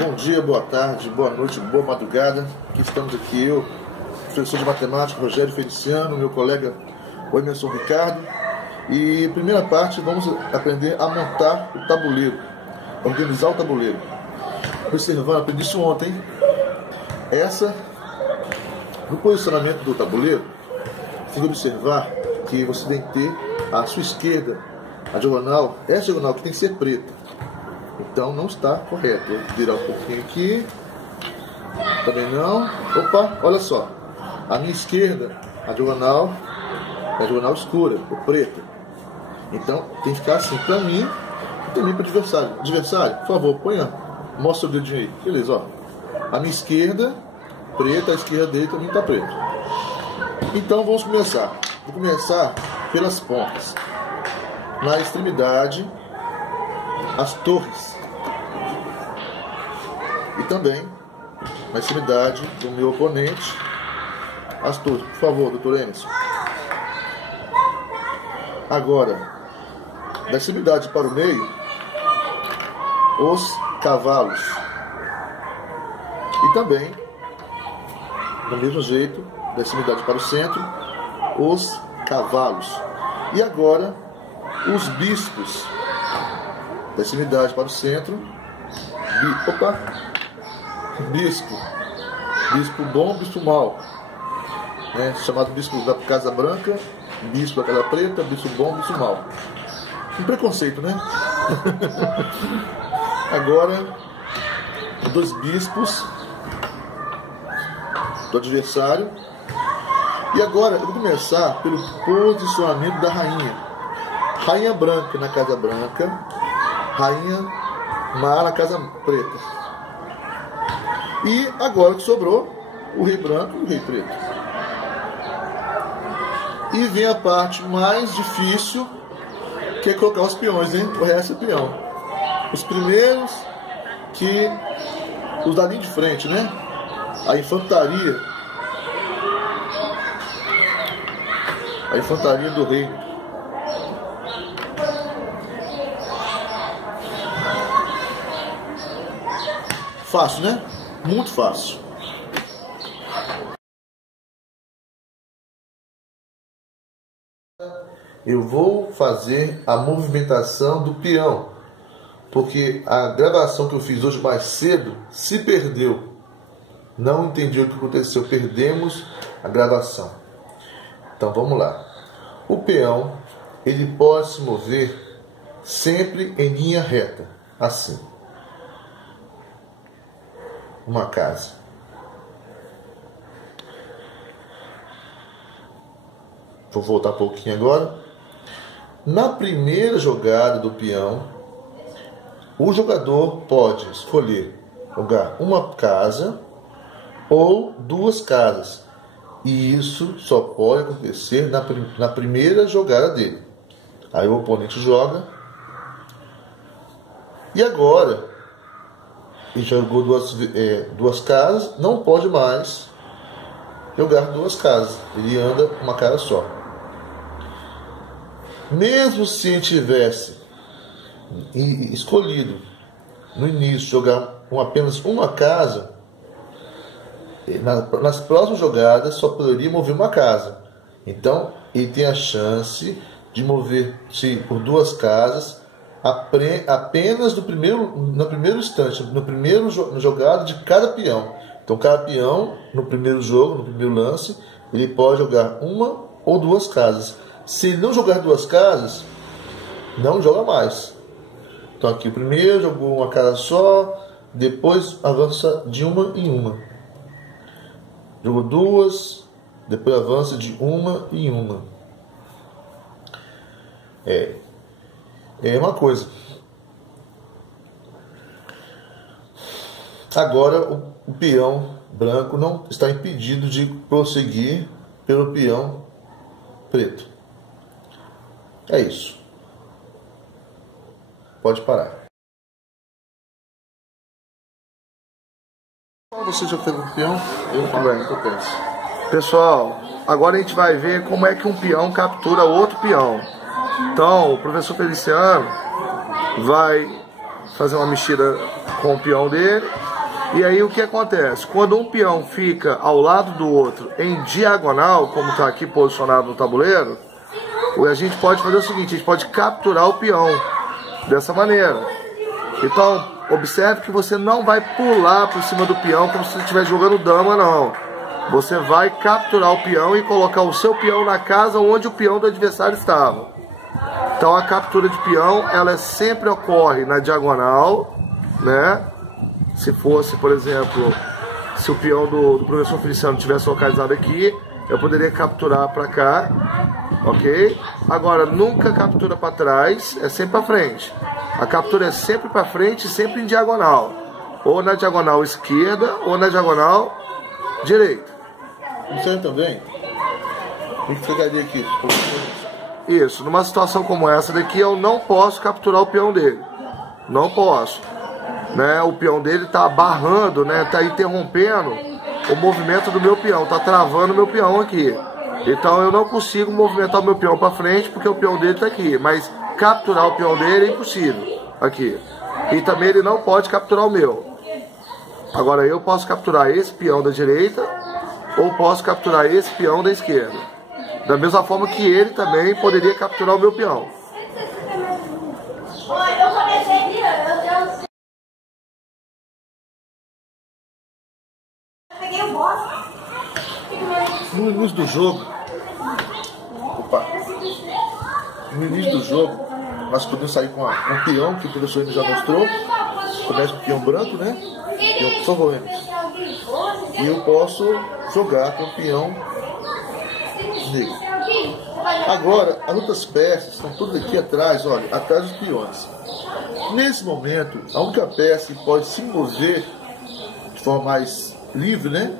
Bom dia, boa tarde, boa noite, boa madrugada. Aqui estamos eu, professor de matemática Rogério Feliciano, meu colega Emerson Ricardo. E primeira parte, vamos aprender a montar o tabuleiro, organizar o tabuleiro. Observando, aprendi isso ontem. No posicionamento do tabuleiro, você tem que observar que você tem que ter à sua esquerda, a diagonal, essa diagonal que tem que ser preta. Então não está correto. Vou virar um pouquinho aqui. Também não. Opa, olha só. À minha esquerda, a diagonal é a diagonal escura, ou preta. Então tem que ficar assim para mim e também para o adversário. Adversário, por favor, ponha, mostra o dedinho aí. Beleza, ó. A minha esquerda, preta, a esquerda dele também está preta. Então vamos começar. Vou começar pelas pontas. Na extremidade, as torres. E também na extremidade do meu oponente, as torres. Por favor, doutor Emerson. Agora, da extremidade para o meio, os cavalos. E também, do mesmo jeito, da extremidade para o centro, os cavalos. E agora, os bispos. Da extremidade para o centro, bispo bom, bispo mau, né? Chamado bispo da Casa Branca, bispo da Casa Preta, bispo bom, bispo mau. Um preconceito, né? Agora, dois bispos do adversário. E agora eu vou começar pelo posicionamento da rainha. Rainha branca na Casa Branca, rainha má na Casa Preta. E agora que sobrou o rei branco e o rei preto. E vem a parte mais difícil, que é colocar os peões, hein? O resto é peão. Os primeiros os da linha de frente, né? A infantaria. A infantaria do rei. Fácil, né? Muito fácil. Eu vou fazer a movimentação do peão, porque a gravação que eu fiz hoje mais cedo se perdeu. Não entendi o que aconteceu. Perdemos a gravação. Então vamos lá. O peão, ele pode se mover sempre em linha reta, assim. Uma casa. Vou voltar um pouquinho agora. Na primeira jogada do peão, o jogador pode escolher jogar uma casa ou duas casas. E isso só pode acontecer na primeira jogada dele. Aí o oponente joga. E agora, ele jogou duas casas, não pode mais jogar duas casas. Ele anda uma casa só. Mesmo se ele tivesse escolhido no início jogar apenas uma casa, nas próximas jogadas só poderia mover uma casa. Então ele tem a chance de mover-se por duas casas apenas no primeiro instante, na jogada de cada peão. Então cada peão, no primeiro jogo, no primeiro lance, ele pode jogar uma ou duas casas. Se ele não jogar duas casas, não joga mais. Então aqui o primeiro jogou uma casa só, depois avança de uma em uma. Jogou duas, depois avança de uma em uma. É uma coisa. Agora o peão branco não está impedido de prosseguir pelo peão preto. É isso. Pode parar. Você já fez um peão? Eu também. Pessoal, agora a gente vai ver como é que um peão captura outro peão. Então, o professor Feliciano vai fazer uma mexida com o peão dele E aí o que acontece? Quando um peão fica ao lado do outro em diagonal, como está aqui posicionado no tabuleiro, a gente pode fazer o seguinte, a gente pode capturar o peão dessa maneira. Então, observe que você não vai pular por cima do peão como se você estivesse jogando dama, não. Você vai capturar o peão e colocar o seu peão na casa onde o peão do adversário estava. Então a captura de peão, ela sempre ocorre na diagonal, né? Se fosse, por exemplo, se o peão do professor Feliciano tivesse localizado aqui, eu poderia capturar para cá, ok? Agora, nunca captura para trás, é sempre para frente. A captura é sempre para frente, sempre em diagonal. Ou na diagonal esquerda, ou na diagonal direita. Observe também, a gente pegaria aqui. Isso, numa situação como essa daqui, eu não posso capturar o peão dele. Não posso. Né? O peão dele está barrando, né? Está interrompendo o movimento do meu peão, está travando o meu peão aqui. Então eu não consigo movimentar o meu peão para frente porque o peão dele está aqui. Mas capturar o peão dele é impossível aqui. E também ele não pode capturar o meu. Agora eu posso capturar esse peão da direita ou posso capturar esse peão da esquerda. Da mesma forma que ele também poderia capturar o meu peão. No início do jogo, no início do jogo, nós podemos sair com um peão que o professor já mostrou. Começa com o peão branco, né? Peão sorroemos. E eu posso jogar com o peão negro. Agora, as outras peças estão todas aqui atrás, olha, atrás dos peões. Nesse momento, a única peça que pode se mover de forma mais livre, né?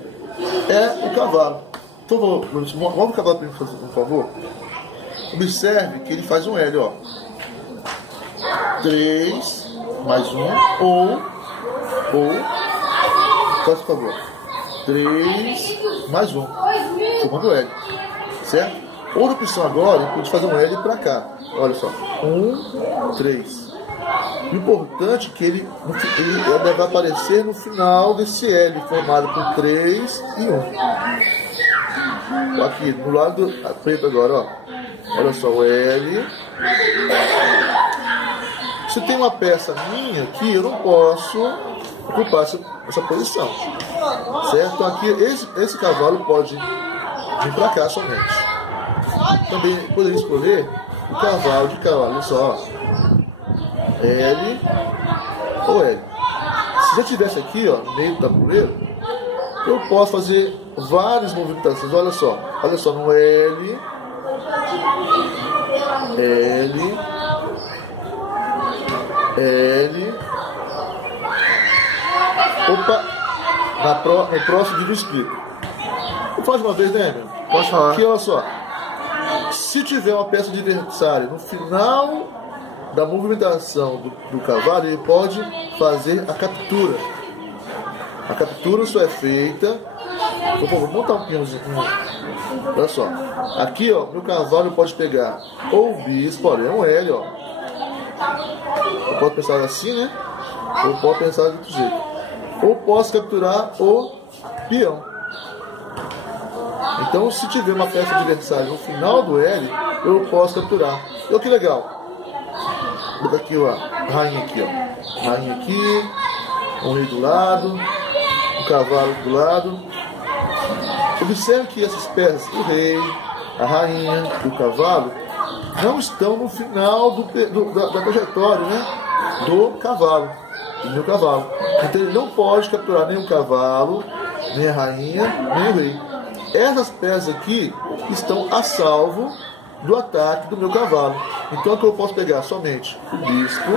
É o cavalo. Por favor, move o cavalo para mim, por favor. Observe que ele faz um L, ó. 3 mais 1, ou, faz por favor. 3 mais 1, formando L, certo? Outra opção agora, eu pode fazer um L para cá. Olha só, 1, 3. O importante é que ele vai aparecer no final desse L, formado por 3 e 1. Aqui, do lado preto agora, ó. Olha só, o L. Se tem uma peça minha aqui, eu não posso ocupar essa posição. Certo? Então aqui, esse cavalo pode vir para cá somente. Também poderia escolher o cavalo de cá, olha só. L ou L. Se eu estivesse aqui, ó, no meio do tabuleiro, eu posso fazer várias movimentações. Olha só, no L, opa, no próximo vídeo eu explico. Eu faço uma vez, né, meu? Pode falar. Aqui, olha só. Se tiver uma peça de adversário no final da movimentação do cavalo, ele pode fazer a captura. A captura só é feita. Vou montar um peãozinho. Olha só. Aqui, ó, meu cavalo pode pegar ou o bispo, olha, é um L, ó. Eu posso pensar assim, né? Ou posso pensar de outro jeito. Ou posso capturar o peão. Então, se tiver uma peça adversária no final do L, eu posso capturar. Olha que legal. Vou botar aqui, ó, a rainha aqui, ó. Rainha aqui, o rei do lado, o cavalo do lado. Observe que essas peças, o rei, a rainha e o cavalo, não estão no final da trajetória, né? Do cavalo, do meu cavalo. Então ele não pode capturar nem o cavalo, nem a rainha, nem o rei. Essas peças aqui estão a salvo do ataque do meu cavalo. Então aqui eu posso pegar somente o bispo,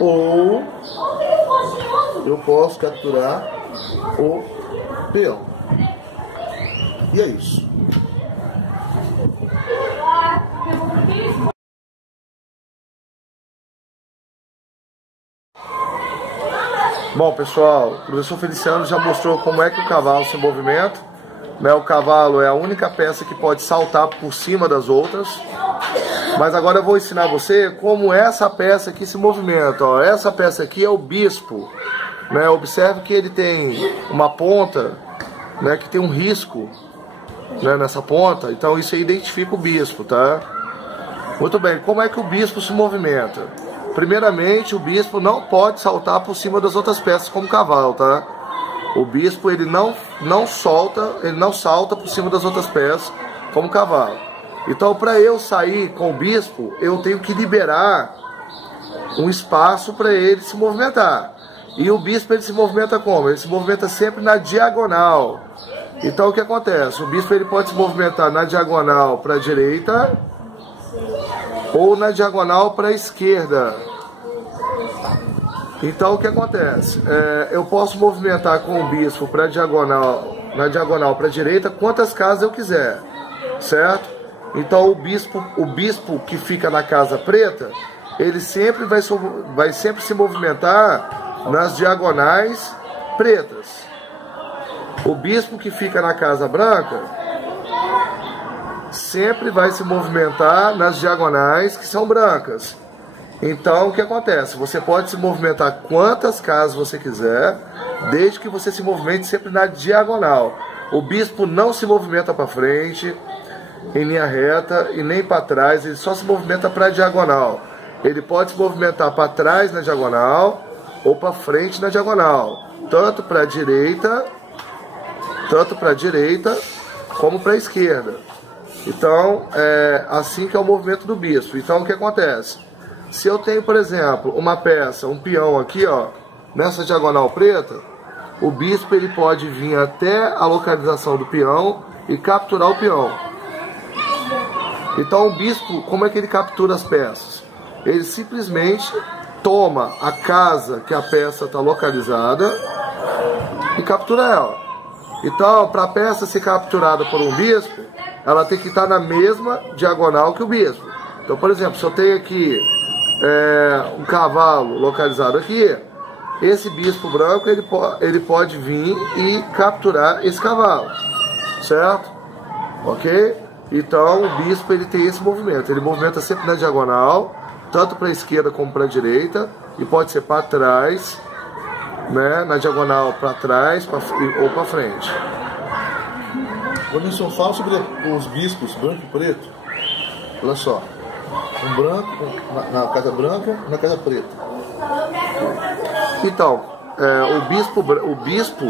ou eu posso capturar o peão. E é isso. Bom, pessoal, o professor Feliciano já mostrou como é que o cavalo se movimenta, né? O cavalo é a única peça que pode saltar por cima das outras. Mas agora eu vou ensinar você como essa peça aqui se movimenta. Ó. Essa peça aqui é o bispo, né? Observe que ele tem uma ponta, né, que tem um risco, né, nessa ponta. Então isso aí identifica o bispo, tá? Muito bem, como é que o bispo se movimenta? Primeiramente, o bispo não pode saltar por cima das outras peças como o cavalo, tá? O bispo ele não salta por cima das outras peças como o cavalo. Então, para eu sair com o bispo, eu tenho que liberar um espaço para ele se movimentar. E o bispo ele se movimenta como? Ele se movimenta sempre na diagonal. Então, o que acontece? O bispo ele pode se movimentar na diagonal para a direita ou na diagonal para a esquerda. Então o que acontece? Eu posso movimentar com o bispo para na diagonal para a direita quantas casas eu quiser, certo? Então o bispo que fica na casa preta, ele sempre vai sempre se movimentar nas diagonais pretas. O bispo que fica na casa branca sempre vai se movimentar nas diagonais que são brancas. Então, o que acontece? Você pode se movimentar quantas casas você quiser, desde que você se movimente sempre na diagonal. O bispo não se movimenta para frente, em linha reta, e nem para trás, ele só se movimenta para a diagonal. Ele pode se movimentar para trás na diagonal, ou para frente na diagonal. Tanto para a direita, como para a esquerda. Então, é assim que é o movimento do bispo. Então, o que acontece? Se eu tenho, por exemplo, uma peça, um peão aqui, ó, nessa diagonal preta, o bispo ele pode vir até a localização do peão e capturar o peão. Então, o bispo, como é que ele captura as peças? Ele simplesmente toma a casa que a peça está localizada e captura ela. Então, para a peça ser capturada por um bispo, ela tem que estar na mesma diagonal que o bispo. Então, por exemplo, se eu tenho aqui um cavalo localizado aqui, esse bispo branco ele pode vir e capturar esse cavalo, certo? Ok? Então, o bispo ele tem esse movimento. Ele movimenta sempre na diagonal, tanto para a esquerda como para a direita, e pode ser para trás, né, na diagonal para trás ou para frente. Quando eu falo sobre os bispos branco e preto, olha só, um branco na casa branca e na casa preta. Então, o bispo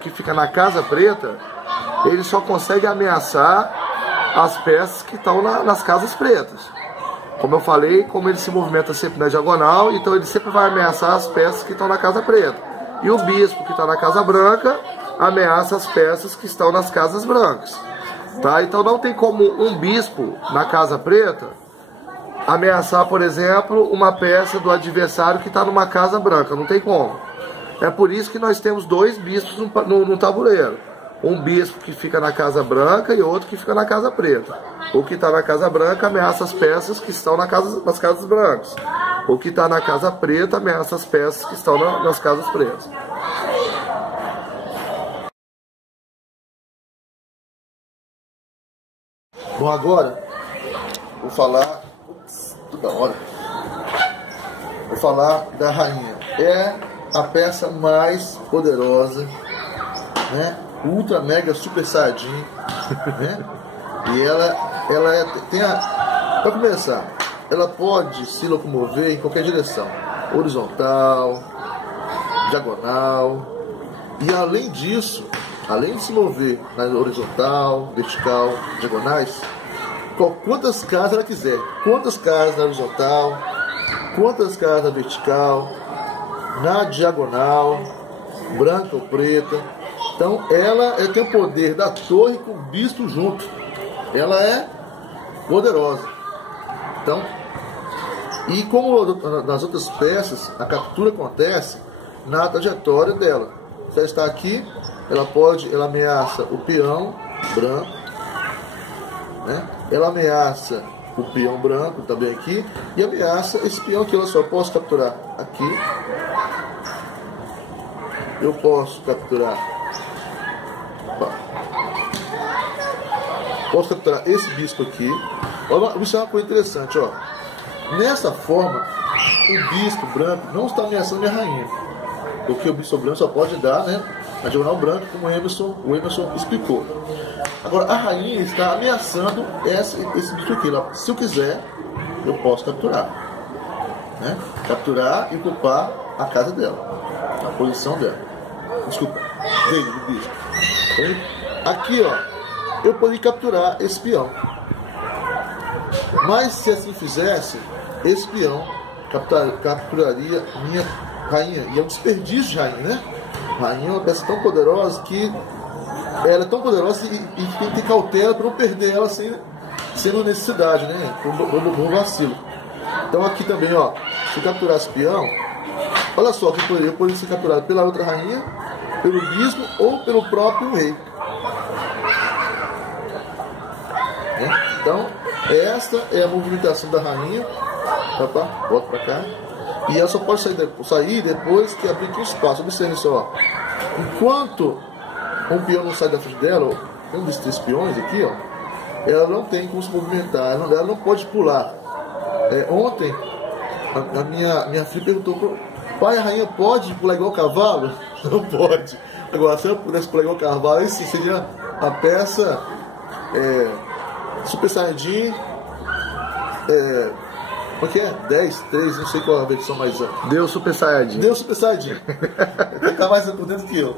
que fica na casa preta, ele só consegue ameaçar as peças que estão nas casas pretas. Como eu falei, como ele se movimenta sempre na diagonal, então ele sempre vai ameaçar as peças que estão na casa preta. E o bispo que está na casa branca ameaça as peças que estão nas casas brancas. Tá? Então não tem como um bispo na casa preta ameaçar, por exemplo, uma peça do adversário que está numa casa branca. Não tem como. É por isso que nós temos dois bispos no tabuleiro. Um bispo que fica na casa branca e outro que fica na casa preta. O que está na casa branca ameaça as peças que estão nas casas brancas. O que está na casa preta ameaça as peças que estão nas casas pretas. Bom, agora vou falar toda hora. Vou falar da rainha. É a peça mais poderosa, né? Ultra mega super saiyajin, né? E ela tem para começar, ela pode se locomover em qualquer direção, horizontal, diagonal, e além disso, além de se mover na horizontal, vertical, diagonais, quantas casas ela quiser, quantas casas na horizontal, quantas casas na vertical, na diagonal, branca ou preta. Então ela tem o poder da torre com o bispo junto. Ela é poderosa. Então, e como nas outras peças, a captura acontece na trajetória dela. Se ela está aqui, ela ameaça o peão branco, né? Ela ameaça o peão branco também aqui, e ameaça esse peão que eu só posso capturar aqui. Eu posso capturar Posso capturar esse bispo aqui. Olha, isso é uma coisa interessante, ó. Nessa forma, o bispo branco não está ameaçando minha rainha. Porque o bispo branco só pode dar, né, a diagonal branca, como o Emerson explicou. Agora, a rainha está ameaçando esse bispo aqui. Se eu quiser, eu posso capturar. Né? Capturar e ocupar a casa dela, a posição dela. Desculpa, dele, do bispo. Aqui, ó, eu poderia capturar esse peão. Mas se assim fizesse, esse peão capturaria minha rainha. E é um desperdício de rainha, né? Rainha é uma peça tão poderosa que ela é tão poderosa e tem que ter cautela para não perder ela sendo necessidade, né? Por vacilo. Então aqui também, ó, se eu capturasse peão, olha só que eu poderia ser capturado pela outra rainha, pelo bispo ou pelo próprio rei. Então, esta é a movimentação da rainha. Opa, volta para cá. E ela só pode sair depois que abrir aqui o espaço. Observe só. Enquanto um peão não sai da frente dela, um desses 3 peões aqui, ó, ela não tem como se movimentar, ela não pode pular. Ontem, a minha filha perguntou: pai, a rainha pode pular igual cavalo? Não pode. Agora, se ela pudesse pular igual cavalo, isso seria a peça Super Saiyajin. Como é que é? 10, 3, não sei qual é a versão mais ampla. Deus Super Saiyajin. Deus Super Saiyajin. Ele tá mais por dentro que eu.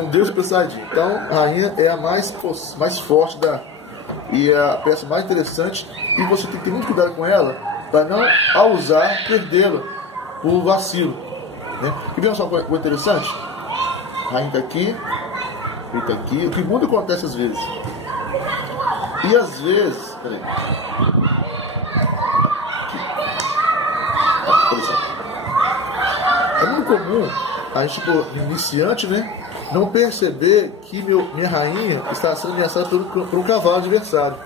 Um Deus Super Saiyajin. Então, a rainha é a mais forte e é a peça mais interessante. E você tem que ter muito cuidado com ela para não, ao usar, perdê-la por vacilo. Né? E vejam só uma coisa interessante. A rainha está aqui, ele está aqui. O que muito acontece às vezes. E às vezes... Peraí. É muito comum a gente, iniciante, né, não perceber que minha rainha está sendo ameaçada por um cavalo adversário.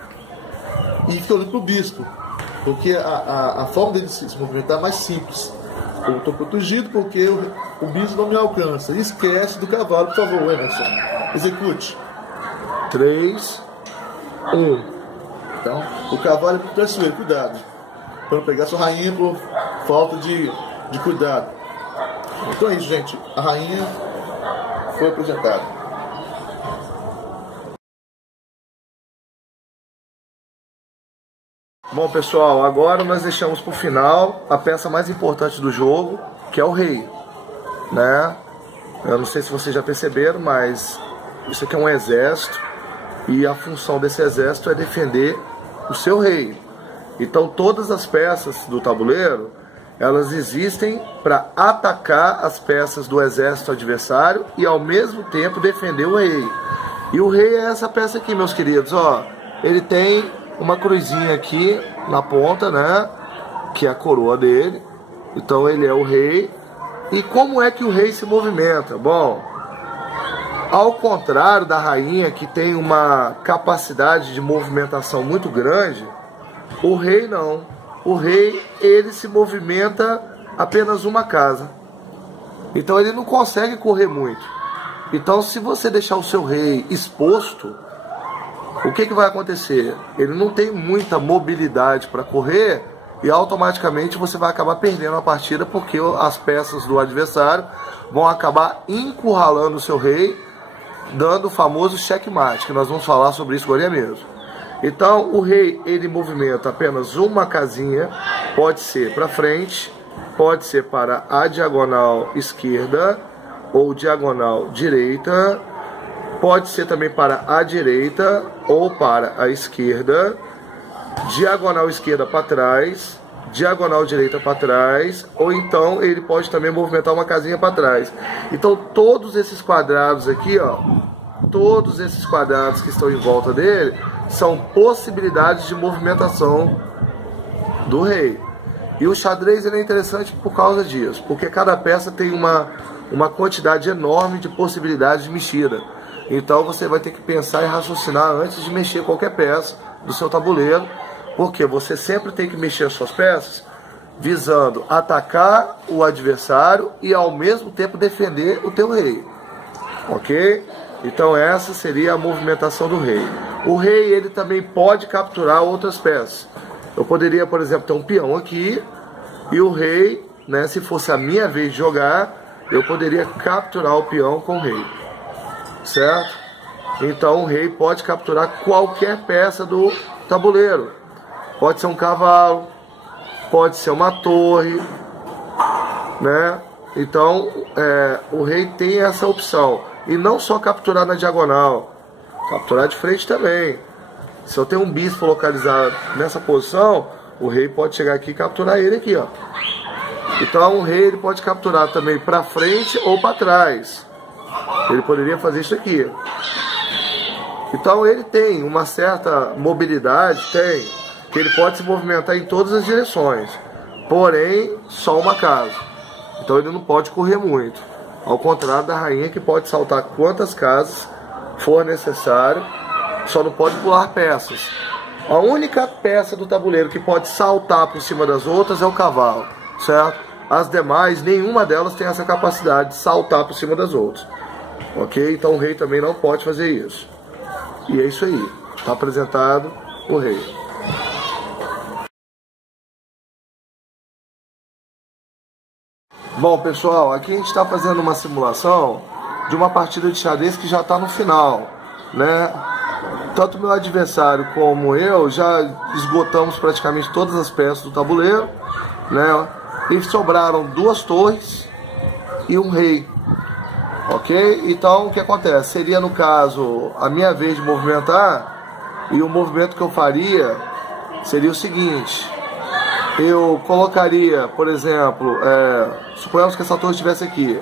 E fica olhando para o bispo, porque a forma dele se movimentar é mais simples. Eu estou protegido porque o bispo não me alcança. E esquece do cavalo, por favor, Emerson. Execute. 3, 1. Então, o cavalo é traiçoeiro, cuidado. Para não pegar sua rainha por falta de cuidado. Então é isso, gente. A rainha foi apresentada. Bom, pessoal, agora nós deixamos para o final a peça mais importante do jogo, que é o rei, né? Eu não sei se vocês já perceberam, mas isso aqui é um exército e a função desse exército é defender o seu rei. Então todas as peças do tabuleiro, elas existem para atacar as peças do exército adversário e ao mesmo tempo defender o rei. E o rei é essa peça aqui, meus queridos, ó. Ele tem uma cruzinha aqui na ponta, né, que é a coroa dele. Então ele é o rei. E como é que o rei se movimenta? Bom, ao contrário da rainha, que tem uma capacidade de movimentação muito grande, o rei não. O rei, ele se movimenta apenas uma casa. Então ele não consegue correr muito. Então se você deixar o seu rei exposto, o que vai acontecer? Ele não tem muita mobilidade para correr e automaticamente você vai acabar perdendo a partida, porque as peças do adversário vão acabar encurralando o seu rei, dando o famoso checkmate, que nós vamos falar sobre isso agora mesmo. Então o rei, ele movimenta apenas uma casinha, pode ser para frente, pode ser para a diagonal esquerda ou diagonal direita, pode ser também para a direita ou para a esquerda, diagonal esquerda para trás, diagonal direita para trás, ou então ele pode também movimentar uma casinha para trás. Então todos esses quadrados aqui, ó, todos esses quadrados que estão em volta dele são possibilidades de movimentação do rei. E o xadrez ele é interessante por causa disso, porque cada peça tem uma quantidade enorme de possibilidades de mexida. Então você vai ter que pensar e raciocinar antes de mexer qualquer peça do seu tabuleiro, porque você sempre tem que mexer as suas peças visando atacar o adversário e ao mesmo tempo defender o teu rei. Ok? Então essa seria a movimentação do rei. O rei, ele também pode capturar outras peças. Eu poderia, por exemplo, ter um peão aqui e o rei, né, se fosse a minha vez de jogar, eu poderia capturar o peão com o rei, certo? Então o rei pode capturar qualquer peça do tabuleiro. Pode ser um cavalo, pode ser uma torre, né? Então o rei tem essa opção. E não só capturar na diagonal, capturar de frente também. Se eu tenho um bispo localizado nessa posição, o rei pode chegar aqui e capturar ele aqui, ó. Então o rei, ele pode capturar também para frente ou para trás. Ele poderia fazer isso aqui. Então ele tem uma certa mobilidade, que ele pode se movimentar em todas as direções. Porém, só uma casa. Então ele não pode correr muito. Ao contrário da rainha, que pode saltar quantas casas for necessário, só não pode pular peças. A única peça do tabuleiro que pode saltar por cima das outras é o cavalo, certo? As demais, nenhuma delas tem essa capacidade de saltar por cima das outras. Ok? Então o rei também não pode fazer isso. E é isso aí. Está apresentado o rei. Bom, pessoal, aqui a gente está fazendo uma simulação de uma partida de xadrez que já está no final, né? Tanto meu adversário como eu já esgotamos praticamente todas as peças do tabuleiro, né? E sobraram 2 torres e um rei, ok? Então o que acontece? Seria, no caso, a minha vez de movimentar, e o movimento que eu faria seria o seguinte: eu colocaria, por exemplo, suponhamos que essa torre estivesse aqui,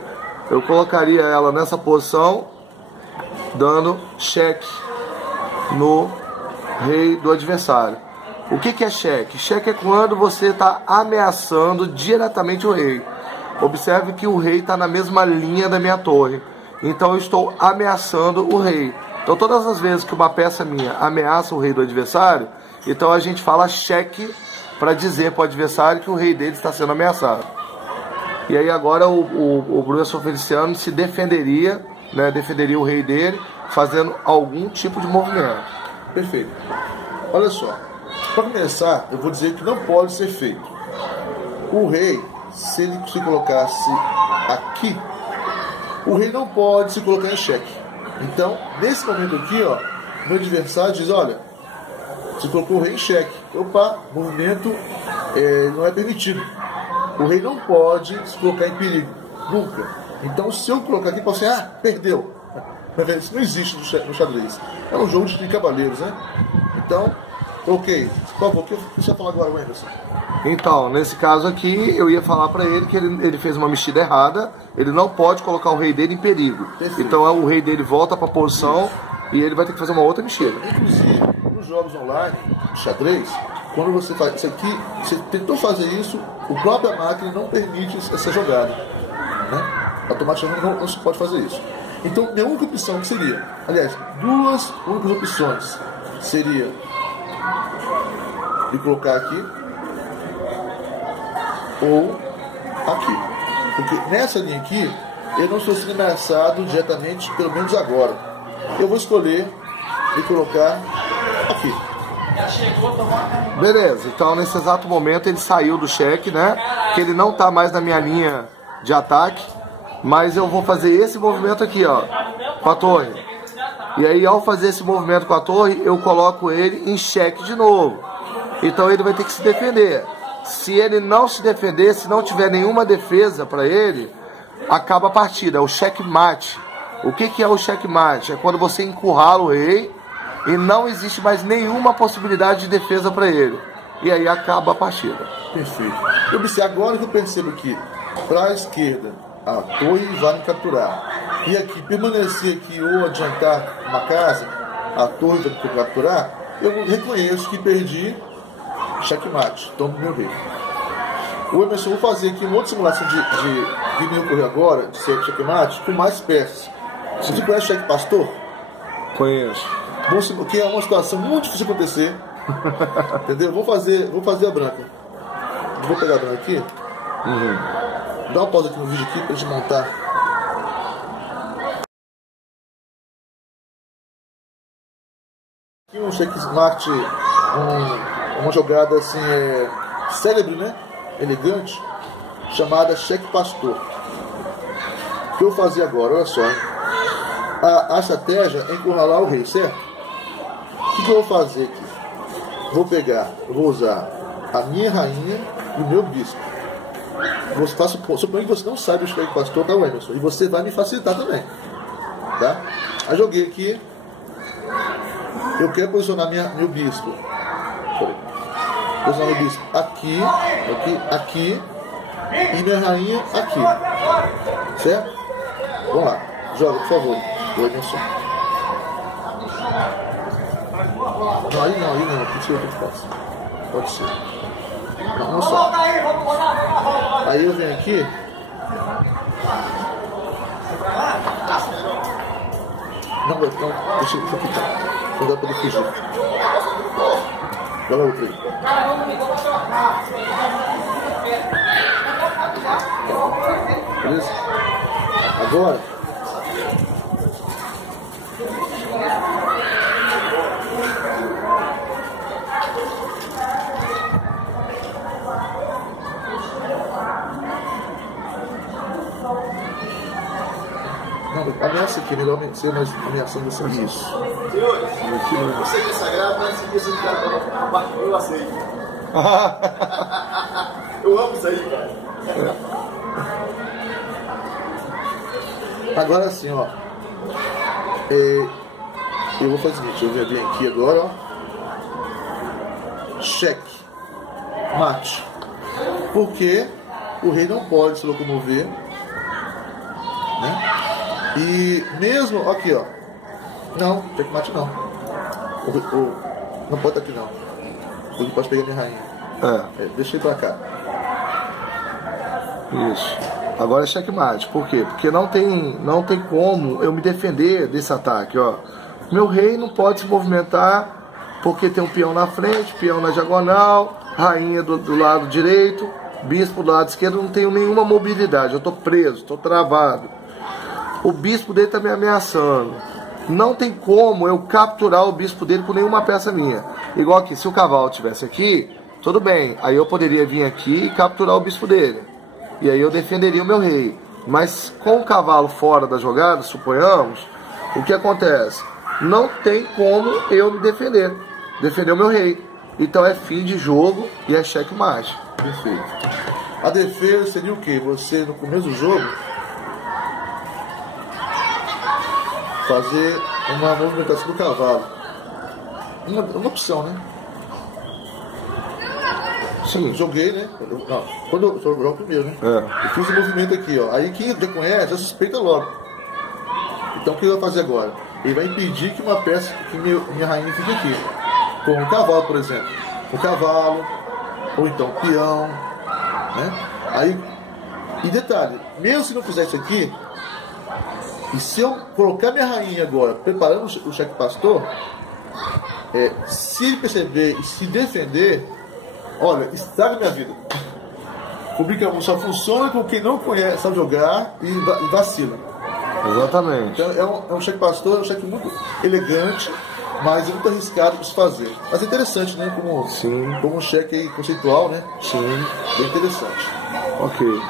eu colocaria ela nessa posição, dando cheque no rei do adversário. O que é cheque? Cheque é quando você está ameaçando diretamente o rei. Observe que o rei está na mesma linha da minha torre. Então eu estou ameaçando o rei. Então todas as vezes que uma peça minha ameaça o rei do adversário, então a gente fala cheque para dizer para o adversário que o rei dele está sendo ameaçado. E aí agora o professor Feliciano se defenderia, né, defenderia o rei dele, fazendo algum tipo de movimento. Perfeito. Olha só, para começar, eu vou dizer que não pode ser feito. O rei, se ele se colocasse aqui, o rei não pode se colocar em xeque. Então, nesse momento aqui, ó, meu adversário diz: olha, se colocou o rei em xeque. Opa, movimento não é permitido. O rei não pode se colocar em perigo, nunca. Então, se eu colocar aqui, pode ser: perdeu. Isso não existe no xadrez. É um jogo de cavaleiros, né? Então, ok. Por favor, o que você vai falar agora, Wenderson? Então, nesse caso aqui, eu ia falar para ele que ele fez uma mexida errada. Ele não pode colocar o rei dele em perigo. Perfeito. Então, o rei dele volta para a posição e ele vai ter que fazer uma outra mexida. Inclusive, nos jogos online, xadrez, quando você faz isso aqui, você tentou fazer isso, a própria máquina não permite essa jogada, né? Automaticamente não se pode fazer isso. Então, minha única opção que seria, aliás, 2 únicas opções, seria de colocar aqui ou aqui. Porque nessa linha aqui, eu não estou sendo ameaçado diretamente, pelo menos agora. Eu vou escolher e colocar aqui. Beleza, então nesse exato momento ele saiu do cheque, né? Que ele não está mais na minha linha de ataque. Mas eu vou fazer esse movimento aqui, ó, com a torre. E aí, ao fazer esse movimento com a torre, eu coloco ele em xeque de novo. Então ele vai ter que se defender. Se ele não se defender, se não tiver nenhuma defesa para ele, acaba a partida. É o checkmate. O que é o checkmate? É quando você encurrala o rei e não existe mais nenhuma possibilidade de defesa para ele. E aí acaba a partida. Perfeito. Eu observo agora que eu percebo que para a esquerda a torre vai me capturar. E aqui, permanecer aqui ou adiantar uma casa, a torre vai me capturar, eu reconheço que perdi checkmate, tomo meu rei. O Emerson, vou fazer aqui uma outra simulação de me ocorrer agora, de ser checkmate, com mais peças. Você conhece cheque pastor? Conheço. Que é uma situação muito difícil de acontecer. Entendeu? Vou fazer a branca. Vou pegar a branca aqui. Dá uma pausa aqui no vídeo aqui pra gente montar Um checkmate, uma jogada assim, célebre, né? Elegante, chamada cheque pastor. O que eu vou fazer agora? Olha só, hein? A estratégia é encurralar o rei, certo? O que eu vou fazer aqui? Eu vou usar a minha rainha e o meu bispo. Suponho que você não sabe o cheque pastor, tá, Emerson? E você vai me facilitar também, tá? Aí joguei aqui. Eu quero posicionar meu bispo. Posicionar meu bispo aqui e minha rainha aqui. Certo? Vamos lá. Joga, por favor. Emerson. Não, aí não. Tem que ser o que eu faço. Pode ser. Não, não só. Aí eu venho aqui. Não, deixa eu quitar. Não dá pra fugir. Joga outro aí. Beleza? Agora. Não, ameaça aqui, melhor ser mais ameaçando você. Isso. Senhores, você que é sagrado, mas se você ficar eu aceito. Eu amo isso aí, cara. Agora sim, ó. Eu vou fazer o seguinte, eu venho aqui agora, ó. Cheque. Mate. Porque o rei não pode se locomover, né? E mesmo aqui, ó. Não, checkmate não. Não pode estar aqui não. Ele pode pegar minha rainha. Deixa ele pra cá. Isso. Agora é checkmate. Por quê? Porque não tem como eu me defender desse ataque, ó. Meu rei não pode se movimentar porque tem um peão na frente, peão na diagonal, rainha do lado direito, bispo do lado esquerdo, não tenho nenhuma mobilidade. Eu tô preso, tô travado. O bispo dele tá me ameaçando. Não tem como eu capturar o bispo dele com nenhuma peça minha. Igual aqui, se o cavalo estivesse aqui, tudo bem. Aí eu poderia vir aqui e capturar o bispo dele. E aí eu defenderia o meu rei. Mas com o cavalo fora da jogada, suponhamos, o que acontece? Não tem como eu me defender o meu rei. Então é fim de jogo e é checkmate. Perfeito. A defesa seria o quê? Você, no começo do jogo, fazer uma movimentação do cavalo. Uma opção, né? Sim. Joguei, né? Quando eu jogo primeiro, né? Eu fiz o movimento aqui, ó. Aí quem já conhece, já suspeita logo. Então o que ele vai fazer agora? Ele vai impedir que uma peça, que minha rainha fique aqui. Com o cavalo, por exemplo. O cavalo, ou então o peão, né? Aí, e detalhe, mesmo se não fizer isso aqui, e se eu colocar minha rainha agora, preparando o cheque pastor, se ele perceber e se defender, olha, estraga minha vida. O brincadeira só funciona com quem não conhece, sabe jogar e vacila. Exatamente. Então é um cheque pastor, é um cheque muito elegante, mas é muito arriscado de se fazer. Mas é interessante, né? Como um cheque aí conceitual, né? Sim. Bem interessante. Ok.